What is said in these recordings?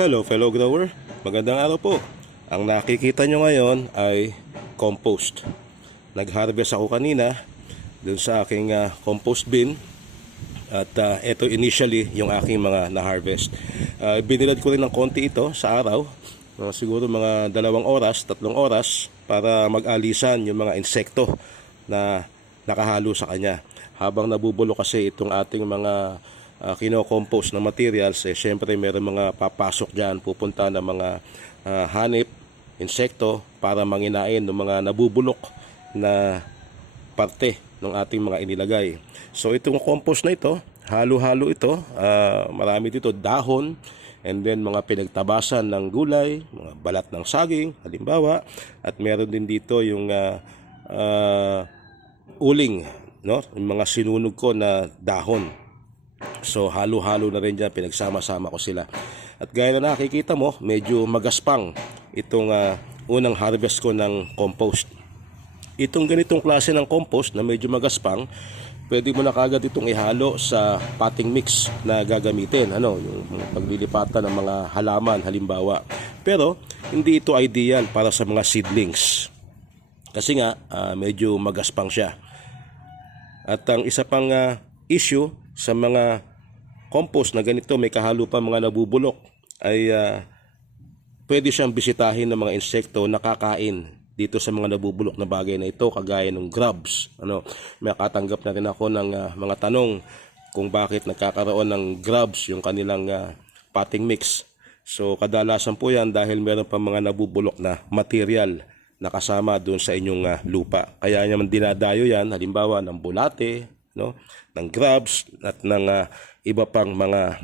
Hello fellow grower, magandang araw po. Ang nakikita nyo ngayon ay compost. Nag-harvest ako kanina dun sa aking compost bin. At ito initially yung aking mga na-harvest. Binilad ko rin ng konti ito sa araw. Siguro mga 2 oras, 3 oras para mag-alisan yung mga insekto na nakahalo sa kanya. Habang nabubulo kasi itong ating mga kino-compost na materials, syempre meron mga papasok dyan, pupunta na mga hanip, insekto para manginain ng mga nabubulok na parte ng ating mga inilagay. So itong compost na ito, halo-halo ito, marami dito dahon, and then mga pinagtabasan ng gulay, mga balat ng saging, halimbawa, at meron din dito yung uling, no? Yung mga sinunog ko na dahon. So halo-halo na rin dyan, pinagsama-sama ko sila. At gaya na nakikita mo, medyo magaspang itong unang harvest ko ng compost. Itong ganitong klase ng compost na medyo magaspang, pwede mo na kagad itong ihalo sa potting mix na gagamitin, yung paglilipatan ng mga halaman halimbawa. Pero hindi ito ideal para sa mga seedlings kasi nga medyo magaspang siya. At ang isa pang issue sa mga compost na ganito, may kahalo pa mga nabubulok, ay pwede siyang bisitahin ng mga insekto na kakain dito sa mga nabubulok na bagay na ito, kagaya ng grubs. May katanggap na rin ako ng mga tanong kung bakit nagkakaroon ng grubs yung kanilang potting mix. So kadalasan po yan dahil meron pa mga nabubulok na material na kasama doon sa inyong lupa. Kaya naman dinadayo yan, halimbawa ng bulate, ng grubs at ng iba pang mga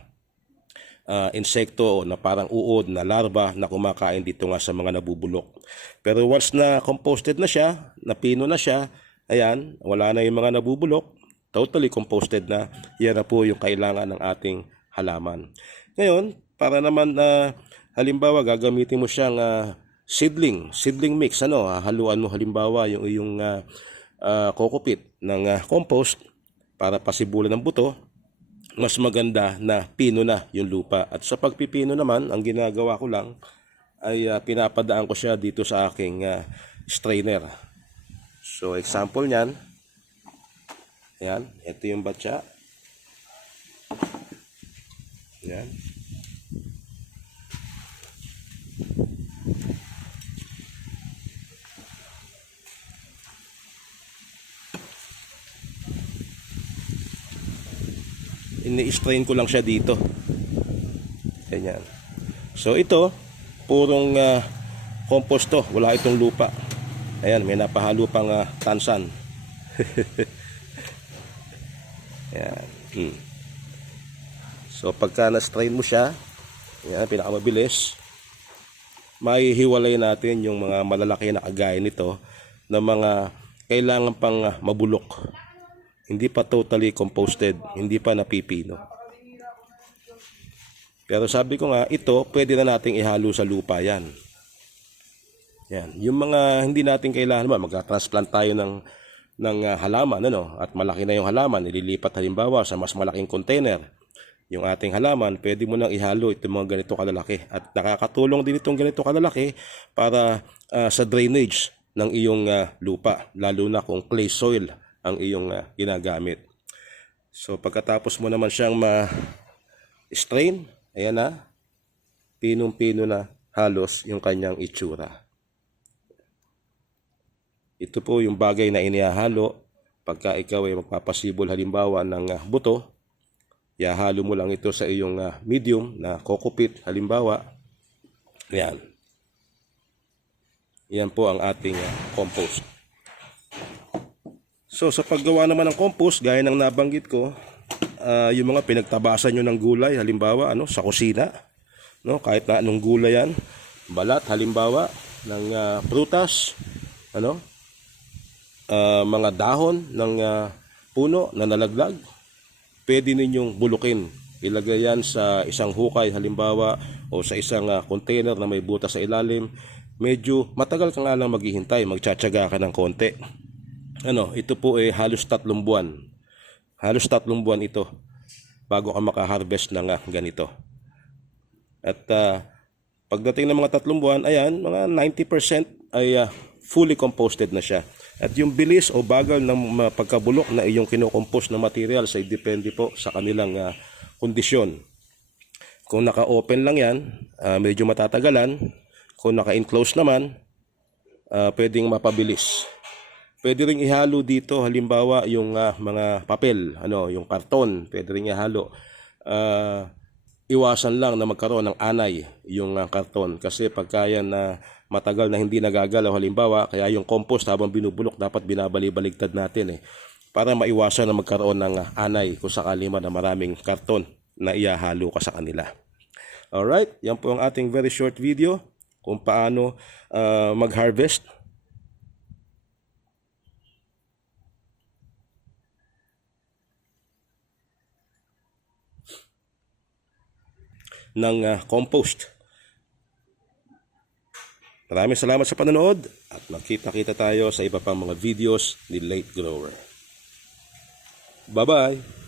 insekto na parang uod na larva na kumakain dito nga sa mga nabubulok. Pero once na composted na siya, napino na siya, ayan, wala na yung mga nabubulok, totally composted na, yan na po yung kailangan ng ating halaman. Ngayon, para naman halimbawa gagamitin mo siyang seedling mix, haluan mo halimbawa yung iyong kokopit ng compost para pasibulan ng buto, mas maganda na pino na yung lupa. At sa pagpipino naman, ang ginagawa ko lang ay pinapadaan ko siya dito sa aking strainer. So example niyan, ayan, ito yung batya. Ayan. Ini-strain ko lang siya dito. Ganyan. So ito, purong compost to. Wala itong lupa. Ayan, may napahalo pang tansan. Ayan. So pagka na-strain mo siya, ayan, pinakamabilis, maihiwalay natin yung mga malalaki na kagaya nito na mga kailangan pang mabulok. Hindi pa totally composted, hindi pa napipino. Pero sabi ko nga, ito pwede na nating ihalo sa lupa yan. Yan, yung mga hindi natin kailangan, magka-transplant tayo ng halaman, at malaki na yung halaman, nililipat halimbawa sa mas malaking container. Yung ating halaman, pwede mo nang ihalo itong mga ganito kalalaki. At nakakatulong din itong ganito kalalaki para sa drainage ng iyong lupa, lalo na kung clay soil ang iyong ginagamit. So pagkatapos mo naman siyang ma-strain, ayan na, pinong-pino na halos yung kanyang itsura. Ito po yung bagay na inihahalo pagka ikaw ay magpapasibol halimbawa ng buto. Ihahalo mo lang ito sa iyong medium na kokopit halimbawa. Ayan. Yan po ang ating compost. So sa paggawa naman ng compost, gaya ng nabanggit ko, yung mga pinagtabasan nyo ng gulay, halimbawa sa kusina, kahit na anong gulay yan, balat halimbawa ng prutas, mga dahon ng puno na nalaglag, pwede ninyong bulukin. Ilagay yan sa isang hukay halimbawa o sa isang container na may butas sa ilalim. Medyo matagal ka nga lang maghihintay, magtsatsaga ka ng konti. Ito po ay halos 3 buwan. Halos 3 buwan ito bago ka makaharvest ng ganito. At pagdating ng mga 3 buwan, ayan, mga 90% ay fully composted na siya. At yung bilis o bagal ng pagkabulok na iyong kinokompose na materials ay depende po sa kanilang kondisyon. Kung naka-open lang yan, medyo matatagalan. Kung naka-enclose naman, pwedeng mapabilis. Pwede ring ihalo dito, halimbawa yung mga papel, yung karton, pwede ring ihalo. Iwasan lang na magkaroon ng anay yung karton, kasi pagka yan na matagal na hindi nagagalaw, halimbawa, kaya yung compost habang binubulok dapat binabali-baligtad natin para maiwasan na magkaroon ng anay kung sakali man na maraming karton na iahalo ka sa kanila. Alright, yan po ang ating very short video kung paano mag-harvest ng compost. Maraming salamat sa panonood at magkita-kita tayo sa iba pang mga videos ni Late Grower. Bye-bye!